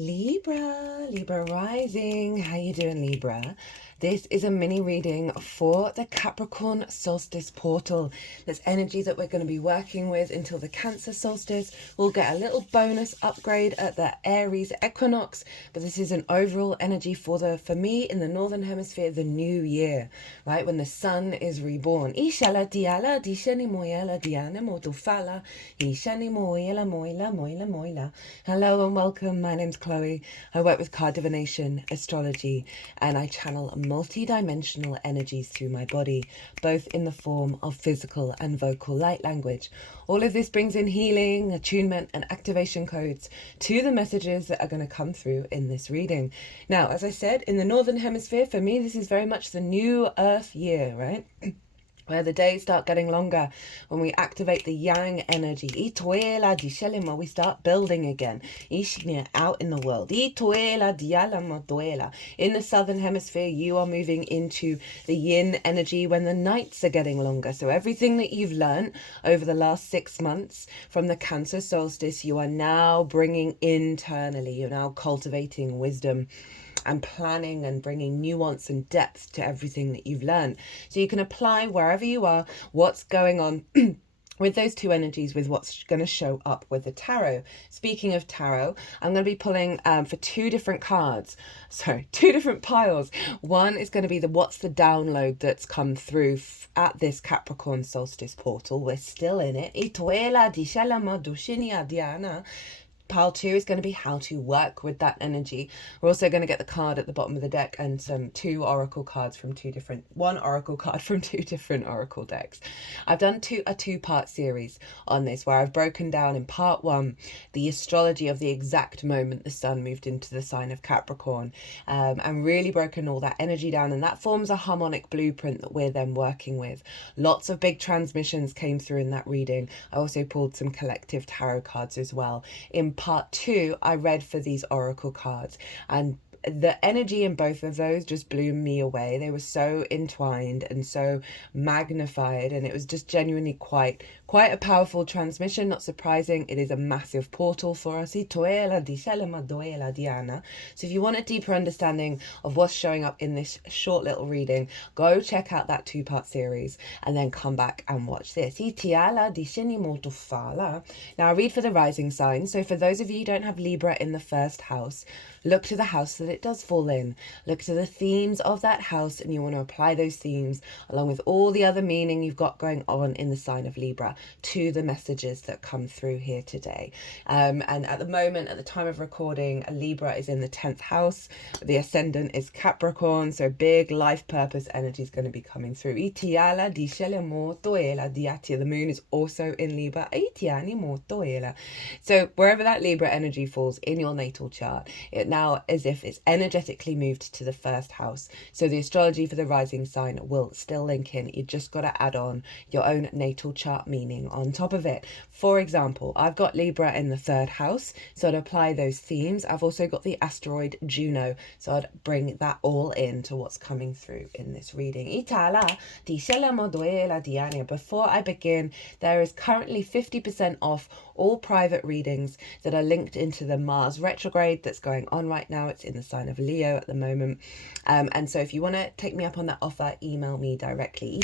Libra rising. How you doing, Libra? This is a mini reading for the Capricorn solstice portal. There's energy that we're going to be working with until the Cancer solstice. We'll get a little bonus upgrade at the Aries equinox, but this is an overall energy for me in the northern hemisphere, the new year, right? When the sun is reborn. Ishala diala dishani moyela diana motufala ishani moyela moyla moyla moyla. Hello and welcome. My name's Chloe. I work with card divination, astrology, and I channel multi-dimensional energies through my body, both in the form of physical and vocal light language. All of this brings in healing, attunement, and activation codes to the messages that are going to come through in this reading. Now, as I said, in the Northern Hemisphere, for me, this is very much the new Earth year, right? Where the days start getting longer, when we activate the yang energy. We start building again. Out in the world. In the southern hemisphere, you are moving into the yin energy when the nights are getting longer. So everything that you've learned over the last 6 months from the Cancer solstice, you are now bringing internally. You're now cultivating wisdom and planning and bringing nuance and depth to everything that you've learned. So you can apply wherever you are what's going on with those two energies, with what's going to show up with the tarot. Speaking of tarot, I'm going to be pulling for two different piles. One is going to be what's the download that's come through at this Capricorn solstice portal. We're still in it. Pile 2 is going to be how to work with that energy. We're also going to get the card at the bottom of the deck and one oracle card from two different oracle decks. I've done a two-part series on this where I've broken down in part 1 the astrology of the exact moment the sun moved into the sign of Capricorn, and really broken all that energy down, and that forms a harmonic blueprint that we're then working with. Lots of big transmissions came through in that reading. I also pulled some collective tarot cards as well. In part 2, I read for these oracle cards, and the energy in both of those just blew me away. They were so entwined and so magnified, and it was just genuinely quite a powerful transmission. Not surprising, it is a massive portal for us. So if you want a deeper understanding of what's showing up in this short little reading, go check out that 2-part series and then come back and watch this. Now I read for the rising sign. So for those of you who don't have Libra in the first house, look to the house that it does fall in. Look to the themes of that house, and you want to apply those themes along with all the other meaning you've got going on in the sign of Libra to the messages that come through here today. And at the moment, at the time of recording, Libra is in the 10th house. The ascendant is Capricorn, so big life purpose energy is going to be coming through. The moon is also in Libra. So wherever that Libra energy falls in your natal chart, it now as if it's energetically moved to the first house. So the astrology for the rising sign will still link in. You just got to add on your own natal chart meaning on top of it. For example, I've got Libra in the 3rd house, so I'd apply those themes. I've also got the asteroid Juno, so I'd bring that all into what's coming through in this reading. Before I begin, there is currently 50% off all private readings that are linked into the Mars retrograde that's going on right now. It's in the sign of Leo at the moment. And so if you want to take me up on that offer, email me directly.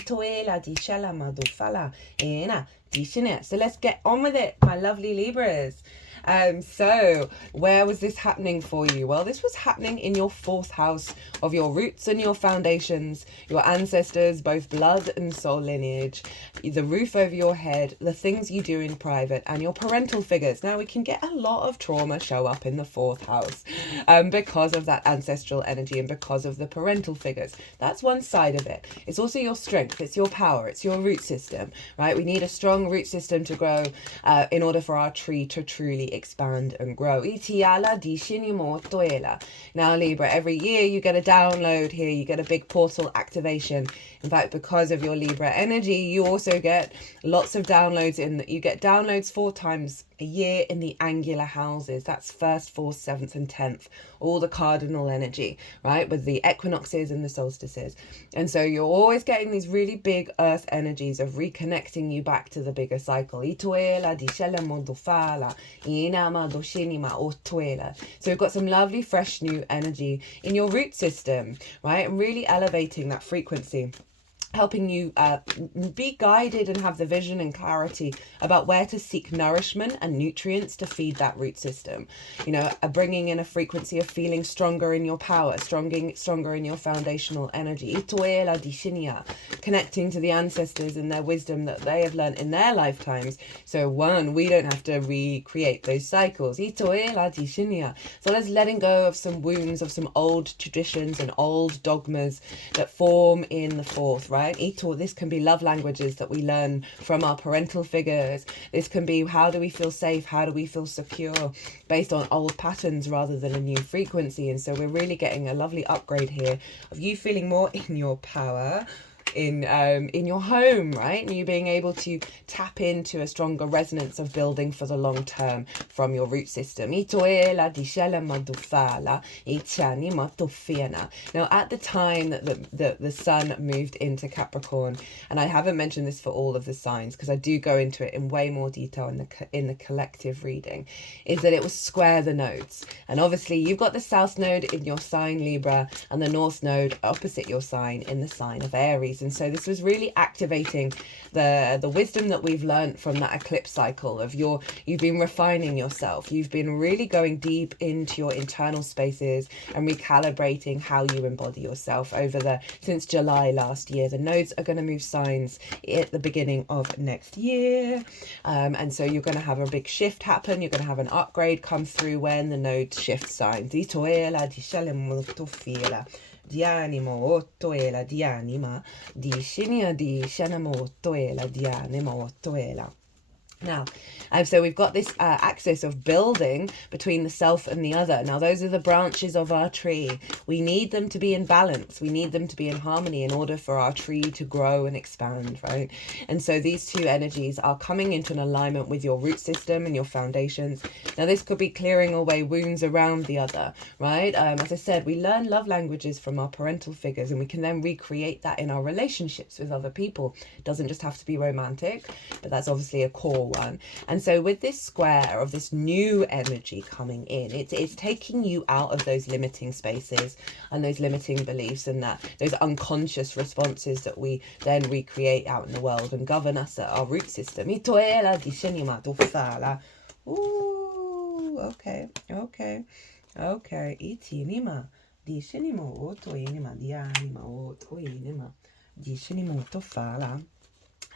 So let's get on with it, my lovely Libras. So where was this happening for you? Well, this was happening in your 4th house of your roots and your foundations, your ancestors, both blood and soul lineage, the roof over your head, the things you do in private, and your parental figures. Now, we can get a lot of trauma show up in the 4th house because of that ancestral energy and because of the parental figures. That's one side of it. It's also your strength. It's your power. It's your root system, right? We need a strong root system to grow in order for our tree to truly expand and grow. Now, Libra, every year you get a download here. You get a big portal activation. In fact, because of your Libra energy, you also get lots of downloads you get downloads 4 times a a year in the angular houses. That's 1st, 4th, 7th and 10th, all the cardinal energy, right, with the equinoxes and the solstices. And so you're always getting these really big earth energies of reconnecting you back to the bigger cycle. So we've got some lovely fresh new energy in your root system, right, and really elevating that frequency, helping you be guided and have the vision and clarity about where to seek nourishment and nutrients to feed that root system. You know, bringing in a frequency of feeling stronger in your power, stronger in your foundational energy. Connecting to the ancestors and their wisdom that they have learned in their lifetimes. So we don't have to recreate those cycles. So let's letting go of some wounds, of some old traditions and old dogmas that form in the 4th, right? This can be love languages that we learn from our parental figures. This can be, how do we feel safe? How do we feel secure? Based on old patterns rather than a new frequency. And so we're really getting a lovely upgrade here of you feeling more in your power, in your home, right, and you being able to tap into a stronger resonance of building for the long term from your root system. Now at the time that the sun moved into Capricorn, and I haven't mentioned this for all of the signs because I do go into it in way more detail in the collective reading, is that it was square the nodes. And obviously you've got the south node in your sign Libra and the north node opposite your sign in the sign of Aries. And so this was really activating the wisdom that we've learned from that eclipse cycle of you've been refining yourself. You've been really going deep into your internal spaces and recalibrating how you embody yourself since July last year. The nodes are going to move signs at the beginning of next year. And so you're going to have a big shift happen. You're going to have an upgrade come through when the nodes shift signs. Di animo otto ela, di anima, di shinia di shanamo otto ela, di animo otto ela. Now, so we've got this axis of building between the self and the other. Now, those are the branches of our tree. We need them to be in balance. We need them to be in harmony in order for our tree to grow and expand, right? And so these two energies are coming into an alignment with your root system and your foundations. Now, this could be clearing away wounds around the other, right? As I said, we learn love languages from our parental figures, and we can then recreate that in our relationships with other people. It doesn't just have to be romantic, but that's obviously a core one. And so with this square of this new energy coming in, it's taking you out of those limiting spaces and those limiting beliefs and those unconscious responses that we then recreate out in the world and govern us at our root system. Ooh, okay. Itinima, dishinimo oto inima, dianima oto inima, dishinimo oto fala.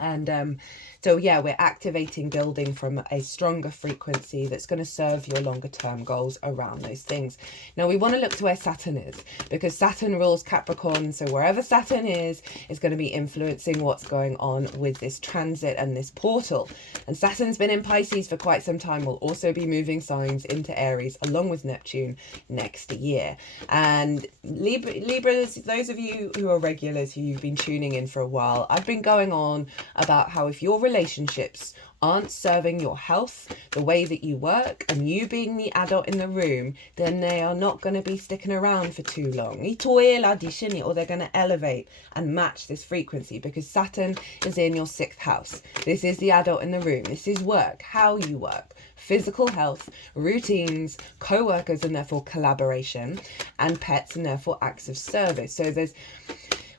And so, yeah, we're activating building from a stronger frequency that's going to serve your longer term goals around those things. Now, we want to look to where Saturn is, because Saturn rules Capricorn. So wherever Saturn is going to be influencing what's going on with this transit and this portal. And Saturn's been in Pisces for quite some time. Will also be moving signs into Aries along with Neptune next year. And Libras, those of you who are regulars, who you've been tuning in for a while, I've been going on about how if your relationships aren't serving your health, the way that you work, and you being the adult in the room, then they are not going to be sticking around for too long. Or they're going to elevate and match this frequency, because Saturn is in your 6th house. This is the adult in the room. This is work, how you work, physical health, routines, co-workers, and therefore collaboration, and pets, and therefore acts of service. So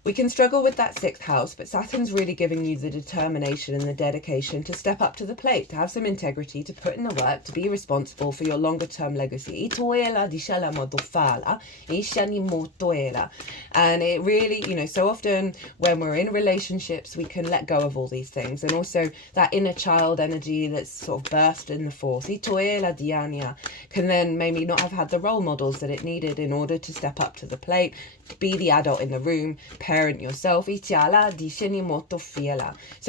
we can struggle with that 6th house, but Saturn's really giving you the determination and the dedication to step up to the plate, to have some integrity, to put in the work, to be responsible for your longer term legacy. And it really, so often when we're in relationships, we can let go of all these things. And also that inner child energy that's sort of burst in the 4th, can then maybe not have had the role models that it needed in order to step up to the plate, be the adult in the room, parent yourself. So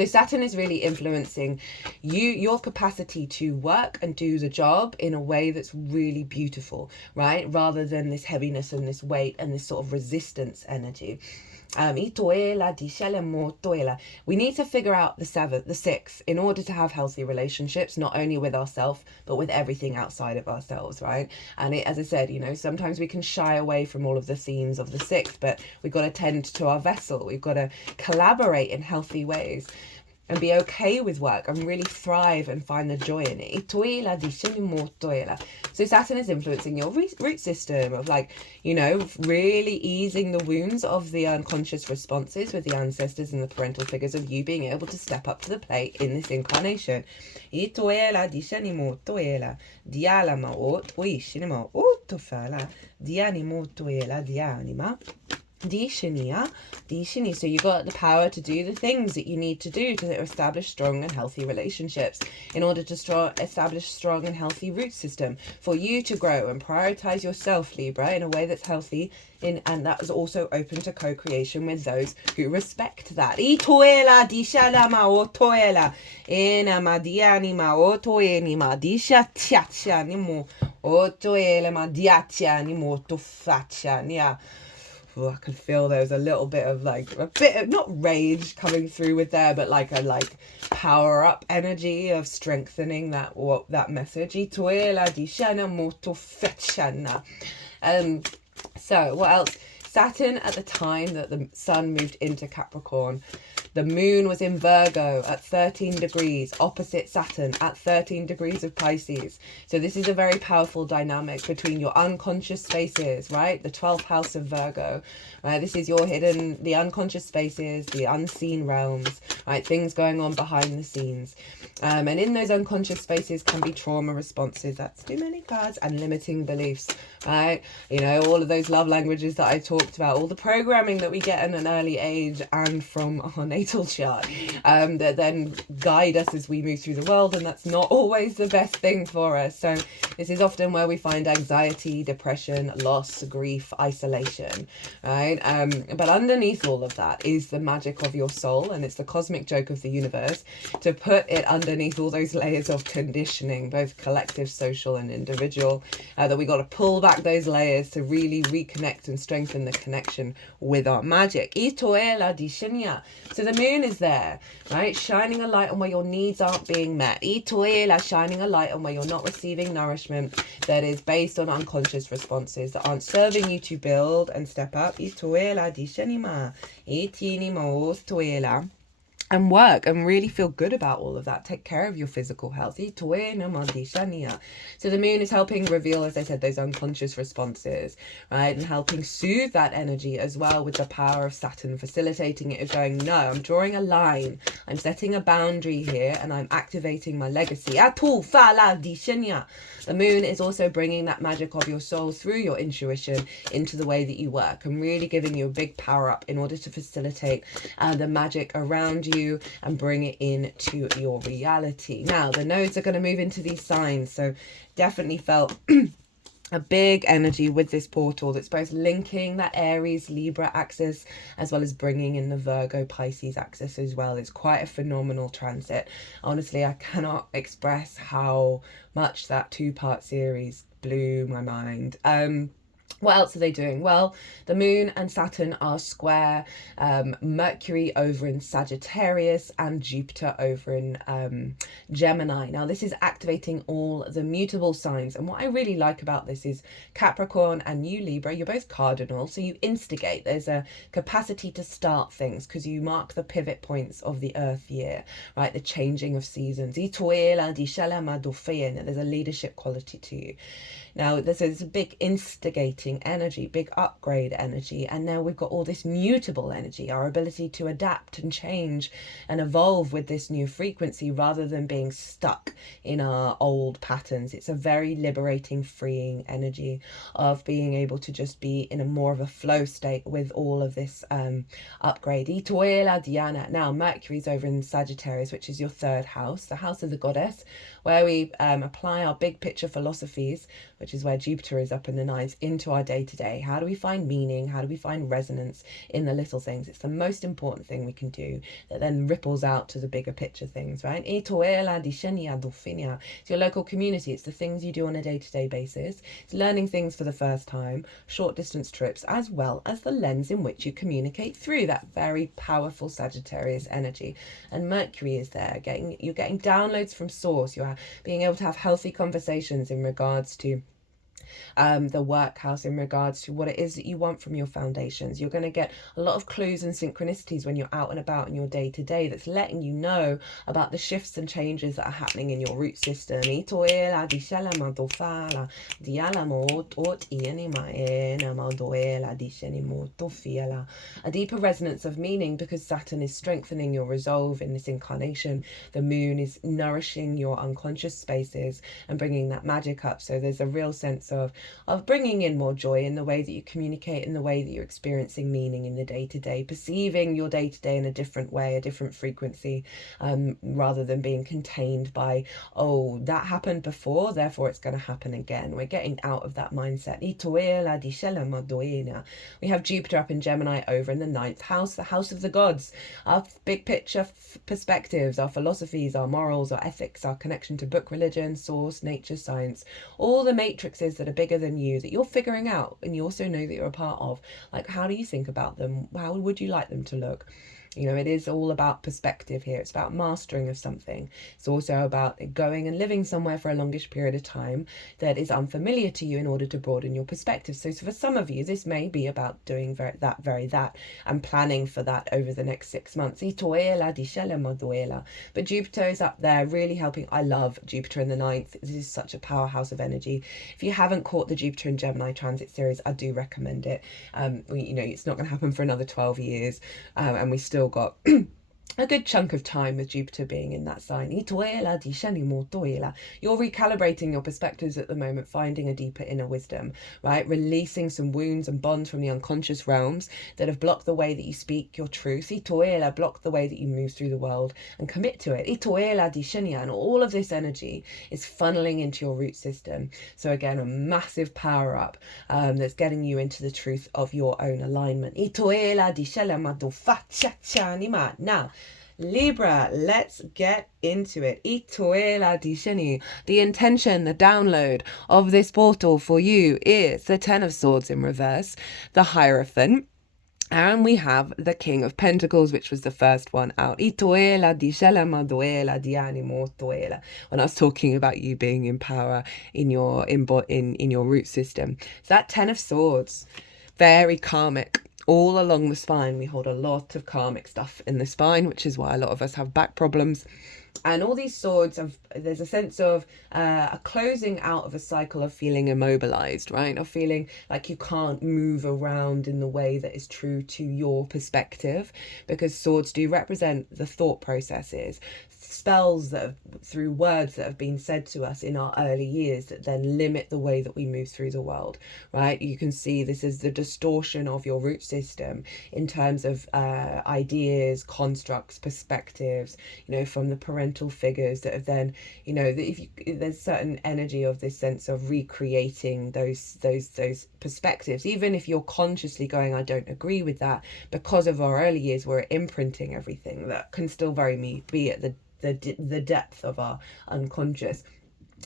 Saturn is really influencing your capacity to work and do the job in a way that's really beautiful, right? Rather than this heaviness and this weight and this sort of resistance energy. We need to figure out the sixth in order to have healthy relationships, not only with ourselves, but with everything outside of ourselves, right? And as I said, sometimes we can shy away from all of the themes of the sixth, but we've got to tend to our vessel. We've got to collaborate in healthy ways and be okay with work and really thrive and find the joy in it. So Saturn is influencing your root system of really easing the wounds of the unconscious responses with the ancestors and the parental figures of you being able to step up to the plate in this incarnation. Dishini. So you got the power to do the things that you need to do to establish strong and healthy relationships in order to establish strong and healthy root system for you to grow and prioritize yourself, Libra, in a way that's healthy and that is also open to co-creation with those who respect that. Oh, I can feel there's a little bit of not rage coming through with there, but a power up energy of strengthening that message. So what else? Saturn, at the time that the sun moved into Capricorn, the moon was in Virgo at 13 degrees, opposite Saturn at 13 degrees of Pisces. So this is a very powerful dynamic between your unconscious spaces, right? The 12th house of Virgo, right? This is your the unconscious spaces, the unseen realms, right? Things going on behind the scenes. And in those unconscious spaces can be trauma responses. That's too many cards. And limiting beliefs, right? All of those love languages that I talked about, all the programming that we get at an early age and from our natal chart that then guide us as we move through the world, and that's not always the best thing for us. So this is often where we find anxiety, depression, loss, grief, isolation, right? But underneath all of that is the magic of your soul, and it's the cosmic joke of the universe to put it underneath all those layers of conditioning, both collective, social and individual, that we got to pull back those layers to really reconnect and strengthen the connection with our magic. So the moon is there, right? Shining a light on where your needs aren't being met. Shining a light on where you're not receiving nourishment that is based on unconscious responses that aren't serving you to build and step up. And work and really feel good about all of that. Take care of your physical health. So the moon is helping reveal, as I said, those unconscious responses, right? And helping soothe that energy as well with the power of Saturn, facilitating it of going, no, I'm drawing a line. I'm setting a boundary here and I'm activating my legacy. The moon is also bringing that magic of your soul through your intuition into the way that you work and really giving you a big power up in order to facilitate the magic around you and bring it into your reality. Now, the nodes are going to move into these signs, so definitely felt a big energy with this portal that's both linking that Aries Libra axis as well as bringing in the Virgo Pisces axis as well. It's quite a phenomenal transit. Honestly, I cannot express how much that two-part series blew my mind. What else are they doing? Well, the moon and Saturn are square, Mercury over in Sagittarius and Jupiter over in Gemini. Now, this is activating all the mutable signs. And what I really like about this is Capricorn and you, Libra, you're both cardinal. So you instigate. There's a capacity to start things because you mark the pivot points of the Earth year, right? The changing of seasons. There's a leadership quality to you. Now, this is a big instigating energy, big upgrade energy. And now we've got all this mutable energy, our ability to adapt and change and evolve with this new frequency rather than being stuck in our old patterns. It's a very liberating, freeing energy of being able to just be in a more of a flow state with all of this upgrade. Now, Mercury's over in Sagittarius, which is your third house, the house of the goddess, where we apply our big picture philosophies which is where Jupiter is up in the ninth, into our day-to-day. How do we find meaning? How do we find resonance in the little things? It's the most important thing we can do that then ripples out to the bigger picture things, right? It's your local community. It's the things you do on a day-to-day basis. It's learning things for the first time, short distance trips, as well as the lens in which you communicate through that very powerful Sagittarius energy. And Mercury is there. You're getting downloads from source. You're being able to have healthy conversations in regards to the workhouse, in regards to what it is that you want from your foundations. You're going to get a lot of clues and synchronicities when you're out and about in your day-to-day that's letting you know about the shifts and changes that are happening in your root system. A deeper resonance of meaning, because Saturn is strengthening your resolve in this incarnation. The moon is nourishing your unconscious spaces and bringing that magic up. So there's a real sense of bringing in more joy in the way that you communicate, in the way that you're experiencing meaning in the day-to-day, perceiving your day-to-day in a different way, a different frequency, rather than being contained by, oh, that happened before, therefore it's going to happen again. We're getting out of that mindset. We have Jupiter up in Gemini over in the ninth house, the house of the gods. Our big picture perspectives, our philosophies, our morals, our ethics, our connection to book, religion, source, nature, science, all the matrices that are bigger than you that you're figuring out and you also know that you're a part of. Like, how do you think about them? How would you like them to look? You know, it is all about perspective here. It's about mastering of something. It's also about going and living somewhere for a longish period of time that is unfamiliar to you in order to broaden your perspective. So for some of you, this may be about doing that and planning for that over the next 6 months. But Jupiter is up there really helping. I love Jupiter in the ninth. This is such a powerhouse of energy. If you haven't caught the Jupiter and Gemini transit series, I do recommend it. It's not going to happen for another 12 years, and we still got a good chunk of time with Jupiter being in that sign. You're recalibrating your perspectives at the moment, finding a deeper inner wisdom, right? Releasing some wounds and bonds from the unconscious realms that have blocked the way that you speak your truth. Block the way that you move through the world, and commit to it. And all of this energy is funneling into your root system. So again, a massive power up that's getting you into the truth of your own alignment. Now, Libra, let's get into it. The intention, the download of this portal for you is the Ten of Swords in reverse, the Hierophant, and we have the King of Pentacles, which was the first one out. When I was talking about you being in power in your root system. So that Ten of Swords, very karmic. All along the spine, we hold a lot of karmic stuff in the spine, which is why a lot of us have back problems. And all these swords, there's a sense of a closing out of a cycle of feeling immobilized, right? Of feeling like you can't move around in the way that is true to your perspective, because swords do represent the thought processes, spells that have, through words that have been said to us in our early years, that then limit the way that we move through the world, right? You can see this is the distortion of your root system in terms of ideas, constructs, perspectives, from the parental figures that have then, there's certain energy of this sense of recreating those perspectives, even if you're consciously going, I don't agree with that. Because of our early years, we're imprinting everything that can still be at the depth of our unconscious.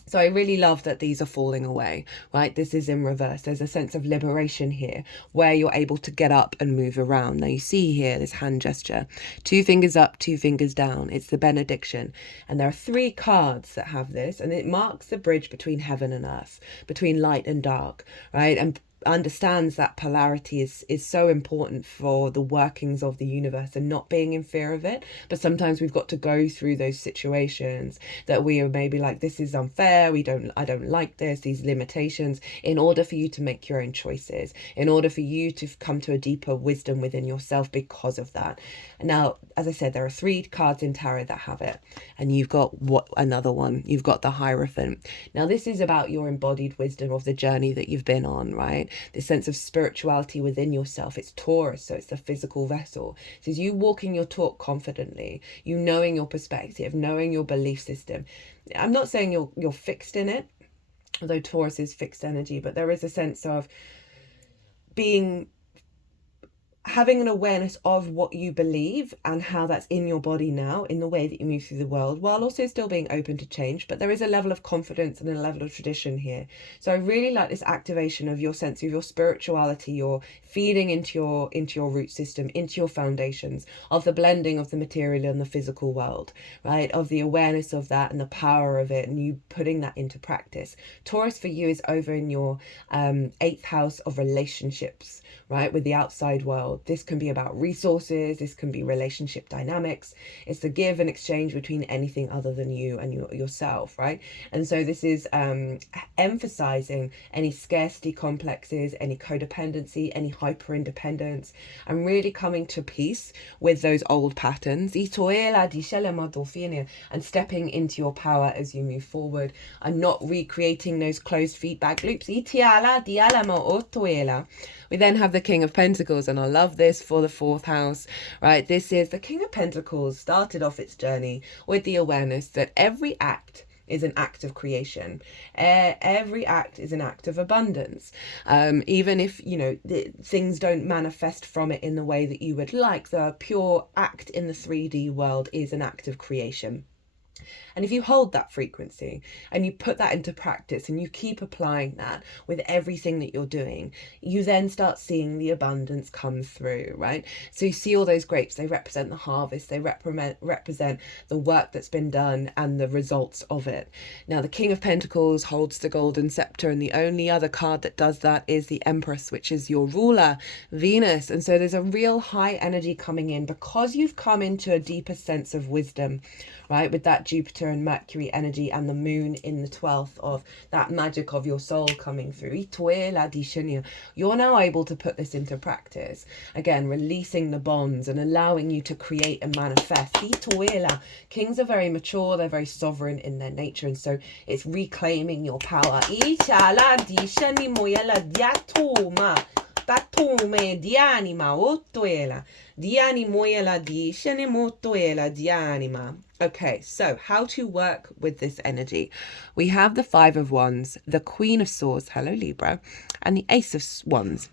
So I really love that these are falling away, right? This is in reverse. There's a sense of liberation here where you're able to get up and move around. Now you see here this hand gesture, 2 fingers up, 2 fingers down. It's the benediction. And there are 3 cards that have this, and it marks the bridge between heaven and earth, between light and dark, right? And understands that polarity is so important for the workings of the universe and not being in fear of it. But sometimes we've got to go through those situations that we are maybe like, this is unfair, I don't like this, these limitations, in order for you to make your own choices, in order for you to come to a deeper wisdom within yourself because of that. Now, as I said, there are 3 cards in tarot that have it, and you've got another one, you've got the Hierophant. Now this is about your embodied wisdom of the journey that you've been on, right? This sense of spirituality within yourself. It's Taurus, so it's the physical vessel. So it's you walking your talk confidently, you knowing your perspective, knowing your belief system. I'm not saying you're fixed in it, although Taurus is fixed energy, but there is a sense of having an awareness of what you believe and how that's in your body now, in the way that you move through the world, while also still being open to change. But there is a level of confidence and a level of tradition here. So I really like this activation of your sense of your spirituality, your feeding into your root system, into your foundations, of the blending of the material and the physical world, right? Of the awareness of that and the power of it, and you putting that into practice. Taurus for you is over in your 8th house of relationships, right, with the outside world. This can be about resources, this can be relationship dynamics. It's the give and exchange between anything other than you and yourself, right? And so this is emphasizing any scarcity complexes, any codependency, any hyper independence, and really coming to peace with those old patterns, and stepping into your power as you move forward, and not recreating those closed feedback loops. We then have the King of Pentacles, and I love this for the 4th house, right? This is the King of Pentacles started off its journey with the awareness that every act is an act of creation. Every act is an act of abundance. Even if, things don't manifest from it in the way that you would like, the pure act in the 3D world is an act of creation. And if you hold that frequency and you put that into practice and you keep applying that with everything that you're doing, you then start seeing the abundance come through, right? So you see all those grapes, they represent the harvest, they represent the work that's been done and the results of it. Now, the King of Pentacles holds the golden scepter, and the only other card that does that is the Empress, which is your ruler, Venus. And so there's a real high energy coming in because you've come into a deeper sense of wisdom, right? With that Jupiter and Mercury energy and the moon in the 12th, of that magic of your soul coming through. You're now able to put this into practice. Again, releasing the bonds and allowing you to create and manifest. Kings are very mature, they're very sovereign in their nature, and so it's reclaiming your power. Tatume di anima ottoela di animoela di shenemotoela di anima. Okay, so how to work with this energy. We have the 5 of Wands, the Queen of Swords, hello Libra, and the Ace of Wands.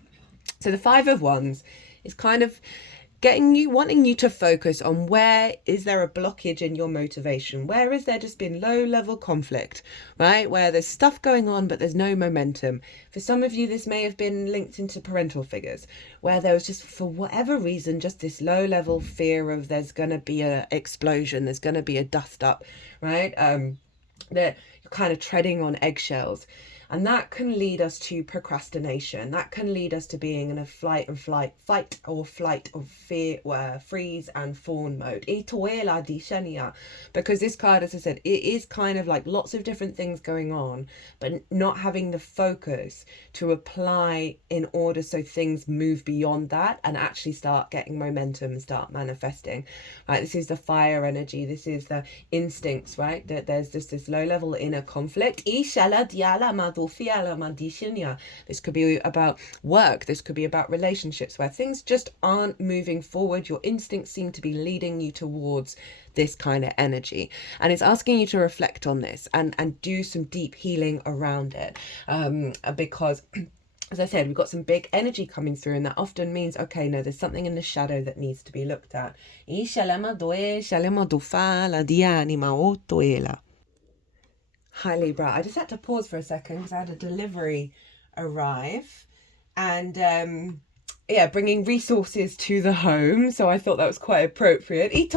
So the 5 of Wands is kind of wanting you to focus on where is there a blockage in your motivation, where is there just been low level conflict, right, where there's stuff going on but there's no momentum. For some of you, this may have been linked into parental figures, where there was just, for whatever reason, just this low level fear of there's going to be a explosion, there's going to be a dust up, right, that you're kind of treading on eggshells. And that can lead us to procrastination. That can lead us to being in a fight or flight of fear, freeze and fawn mode. Because this card, as I said, it is kind of like lots of different things going on, but not having the focus to apply in order so things move beyond that and actually start getting momentum and start manifesting. Right, this is the fire energy. This is the instincts, right? That there's just this low level inner conflict. This could be about work, this could be about relationships where things just aren't moving forward. Your instincts seem to be leading you towards this kind of energy, and it's asking you to reflect on this and do some deep healing around it, because as I said, we've got some big energy coming through, and that often means, okay, no, there's something in the shadow that needs to be looked at. Hi Libra, I just had to pause for a second because I had a delivery arrive, and bringing resources to the home, so I thought that was quite appropriate. It's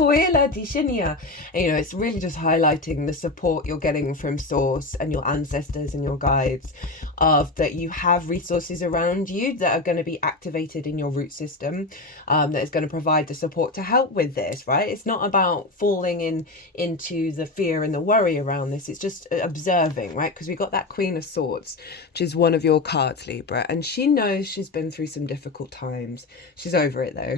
really just highlighting the support you're getting from Source and your ancestors and your guides, of that you have resources around you that are going to be activated in your root system, that is going to provide the support to help with this, right? It's not about falling into the fear and the worry around this. It's just observing, right? Because we got that Queen of Swords, which is one of your cards, Libra, and she knows she's been through some difficult times. times. She's over it though.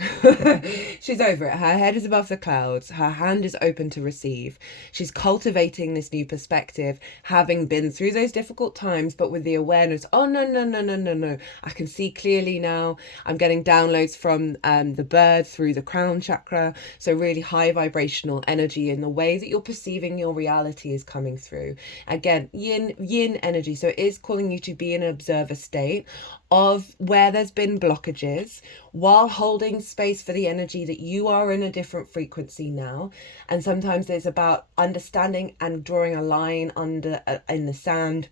She's over it. Her head is above the clouds. Her hand is open to receive. She's cultivating this new perspective, having been through those difficult times, but with the awareness, oh, no. I can see clearly now. I'm getting downloads from the bird through the crown chakra. So really high vibrational energy in the way that you're perceiving your reality is coming through. Again, yin energy. So it is calling you to be in an observer state of where there's been blockages, while holding space for the energy that you are in a different frequency now. And sometimes it's about understanding and drawing a line under in the sand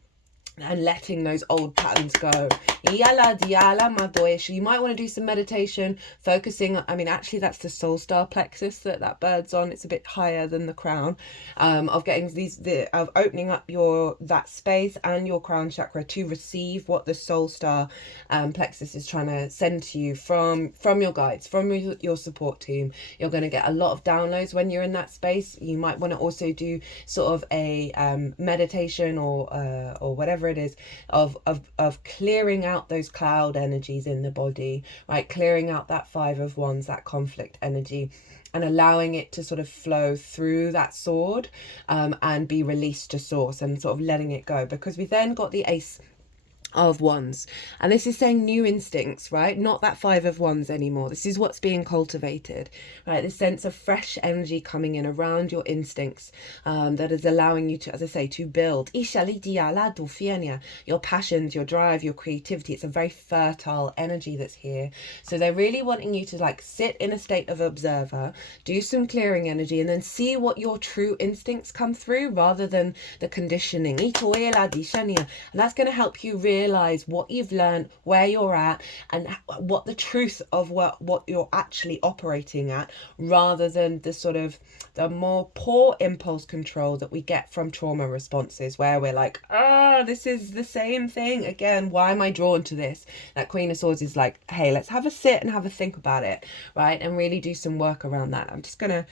and letting those old patterns go. You might want to do some meditation, focusing, I mean, actually that's the soul star plexus that bird's on. It's a bit higher than the crown, of getting of opening up that space and your crown chakra to receive what the soul star plexus is trying to send to you from your guides, from your support team. You're going to get a lot of downloads when you're in that space. You might want to also do sort of a meditation or whatever it is of clearing out those cloud energies in the body, right? Clearing out that 5 of Wands, that conflict energy, and allowing it to sort of flow through that sword and be released to source, and sort of letting it go, because we then got the Ace of Wands, and this is saying new instincts, right? Not that 5 of Wands anymore. This is what's being cultivated, right? This sense of fresh energy coming in around your instincts, that is allowing you to, as I say, to build your passions, your drive, your creativity. It's a very fertile energy that's here. So they're really wanting you to like sit in a state of observer, do some clearing energy, and then see what your true instincts come through, rather than the conditioning. And that's going to help you realize what you've learned, where you're at, and what the truth of what you're actually operating at, rather than the sort of the more poor impulse control that we get from trauma responses, where we're like, this is the same thing again. Why am I drawn to this? That Queen of Swords is like, hey, let's have a sit and have a think about it, right? And really do some work around that. I'm just gonna,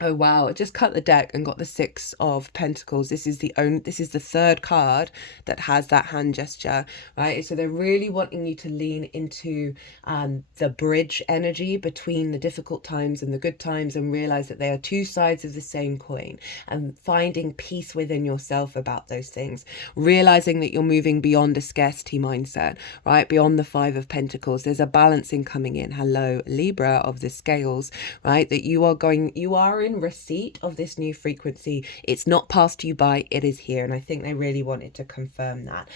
oh wow, I just cut the deck and got the 6 of Pentacles. This is the 3rd card that has that hand gesture, right? So they're really wanting you to lean into the bridge energy between the difficult times and the good times, and realize that they are 2 sides of the same coin, and finding peace within yourself about those things, realizing that you're moving beyond a scarcity mindset, right? Beyond the 5 of Pentacles. There's a balancing coming in. Hello, Libra of the scales, right? That you are in receipt of this new frequency. It's not passed you by, it is here. And I think they really wanted to confirm that,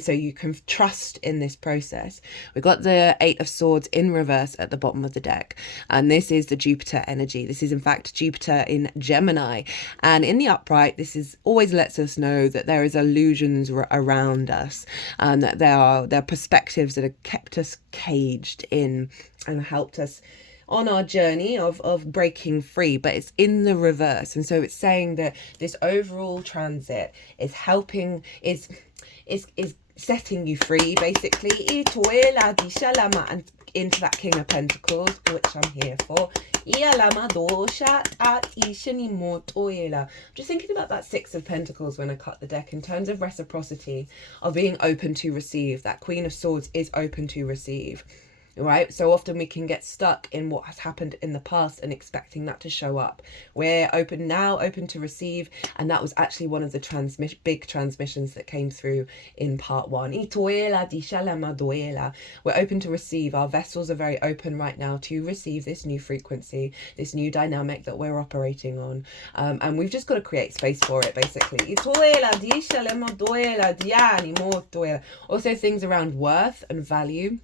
so you can trust in this process. We've got the 8 of Swords in reverse at the bottom of the deck, and this is the Jupiter energy. This is in fact Jupiter in Gemini, and in the upright, this is always lets us know that there is illusions around us, and that there are perspectives that have kept us caged in and helped us on our journey of breaking free, but it's in the reverse. And so it's saying that this overall transit is helping, is setting you free, basically, and into that King of Pentacles, which I'm here for. I'm just thinking about that 6 of Pentacles when I cut the deck, in terms of reciprocity, of being open to receive. That Queen of Swords is open to receive. Right, so often we can get stuck in what has happened in the past and expecting that to show up. We're open to receive, and that was actually one of the big transmissions that came through in part 1. We're open to receive. Our vessels are very open right now to receive this new frequency, this new dynamic that we're operating on, and we've just got to create space for it, basically. Also things around worth and value.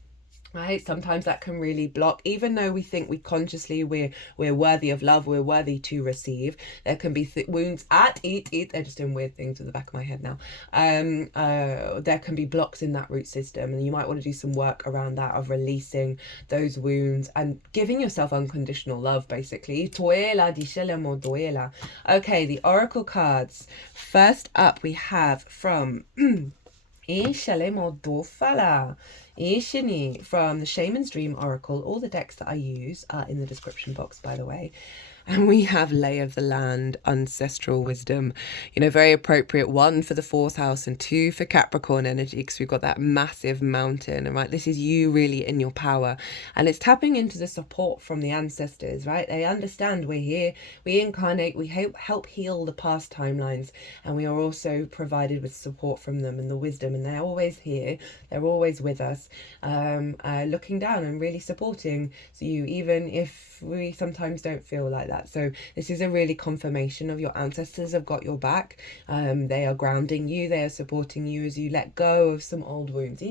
Right, sometimes that can really block, even though we think we consciously we're worthy of love, we're worthy to receive. There can be wounds they're just doing weird things with the back of my head now. There can be blocks in that root system, and you might want to do some work around that, of releasing those wounds and giving yourself unconditional love, basically. Okay, the oracle cards. First up we have from from the Shaman's Dream Oracle. All the decks that I use are in the description box, by the way. And we have lay of the land, ancestral wisdom, you know, very appropriate. 1 for the 4th house and 2 for Capricorn energy, because we've got that massive mountain. And right, this is you really in your power. And it's tapping into the support from the ancestors, right? They understand we're here, we incarnate, we help heal the past timelines. And we are also provided with support from them and the wisdom. And they're always here, they're always with us, looking down and really supporting you, even if we sometimes don't feel like that. So this is a really confirmation of your ancestors have got your back. They are grounding you, they are supporting you as you let go of some old wounds.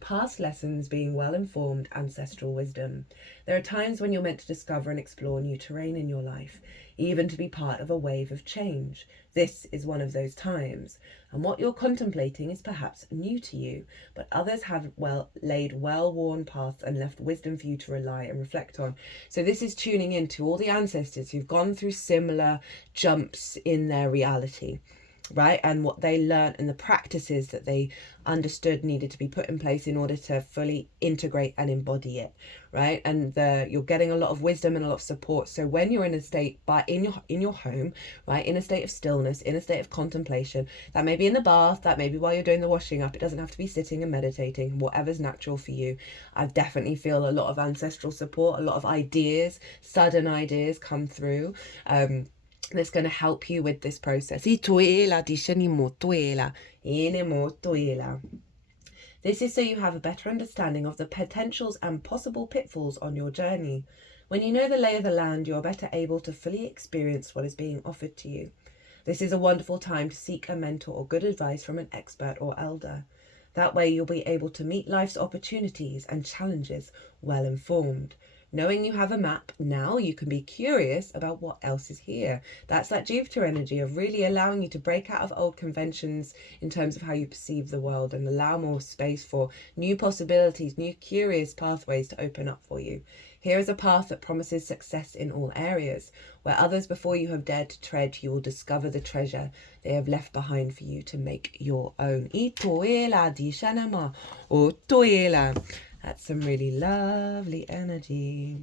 Past lessons, being well informed, ancestral wisdom. There are times when you're meant to discover and explore new terrain in your life, even to be part of a wave of change. This is one of those times, and what you're contemplating is perhaps new to you, but others have laid well-worn paths and left wisdom for you to rely and reflect on. So this is tuning into all the ancestors who've gone through similar jumps in their reality, right? And what they learned and the practices that they understood needed to be put in place in order to fully integrate and embody it, right? And you're getting a lot of wisdom and a lot of support. So when you're in a state in your home, right, in a state of stillness, in a state of contemplation, that may be in the bath, that may be while you're doing the washing up, it doesn't have to be sitting and meditating, whatever's natural for you. I definitely feel a lot of ancestral support, a lot of ideas, sudden ideas come through, that's going to help you with this process. This is so you have a better understanding of the potentials and possible pitfalls on your journey. When you know the lay of the land, you are better able to fully experience what is being offered to you. This is a wonderful time to seek a mentor or good advice from an expert or elder. That way you'll be able to meet life's opportunities and challenges well informed. Knowing you have a map, now you can be curious about what else is here. That's that Jupiter energy of really allowing you to break out of old conventions in terms of how you perceive the world and allow more space for new possibilities, new curious pathways to open up for you. Here is a path that promises success in all areas. Where others before you have dared to tread, you will discover the treasure they have left behind for you to make your own. That's some really lovely energy.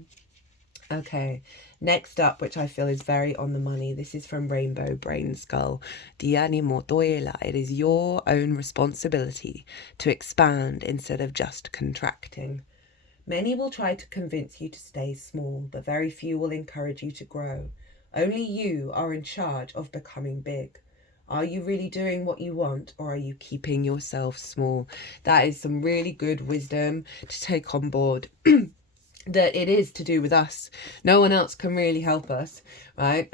Okay, next up, which I feel is very on the money. This is from Rainbow Brainskull. It is your own responsibility to expand instead of just contracting. Many will try to convince you to stay small, but very few will encourage you to grow. Only you are in charge of becoming big. Are you really doing what you want, or are you keeping yourself small? That is some really good wisdom to take on board. That it is to do with us. No one else can really help us, right?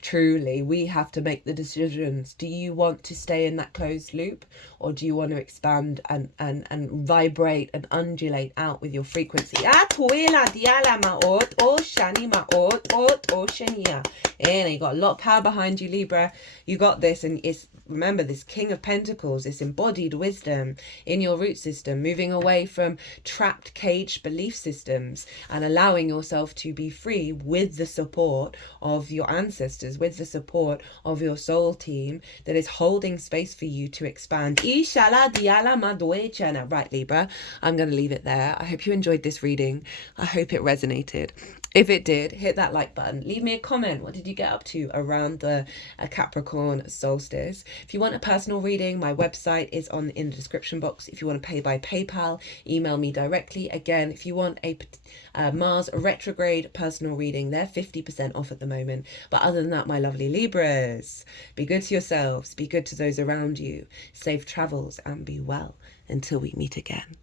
Truly, we have to make the decisions. Do you want to stay in that closed loop, or do you want to expand and vibrate and undulate out with your frequency? And you got a lot of power behind you, Libra. You got this, and remember this King of Pentacles, this embodied wisdom in your root system, moving away from trapped, caged belief systems and allowing yourself to be free with the support of your ancestors, with the support of your soul team that is holding space for you to expand. Right, Libra, I'm going to leave it there. I hope you enjoyed this reading. I hope it resonated. If it did, hit that like button. Leave me a comment. What did you get up to around the Capricorn solstice? If you want a personal reading, my website is in the description box. If you want to pay by PayPal, email me directly. Again, if you want a Mars retrograde personal reading, they're 50% off at the moment. But other than that, my lovely Libras, be good to yourselves, be good to those around you. Safe travels and be well until we meet again.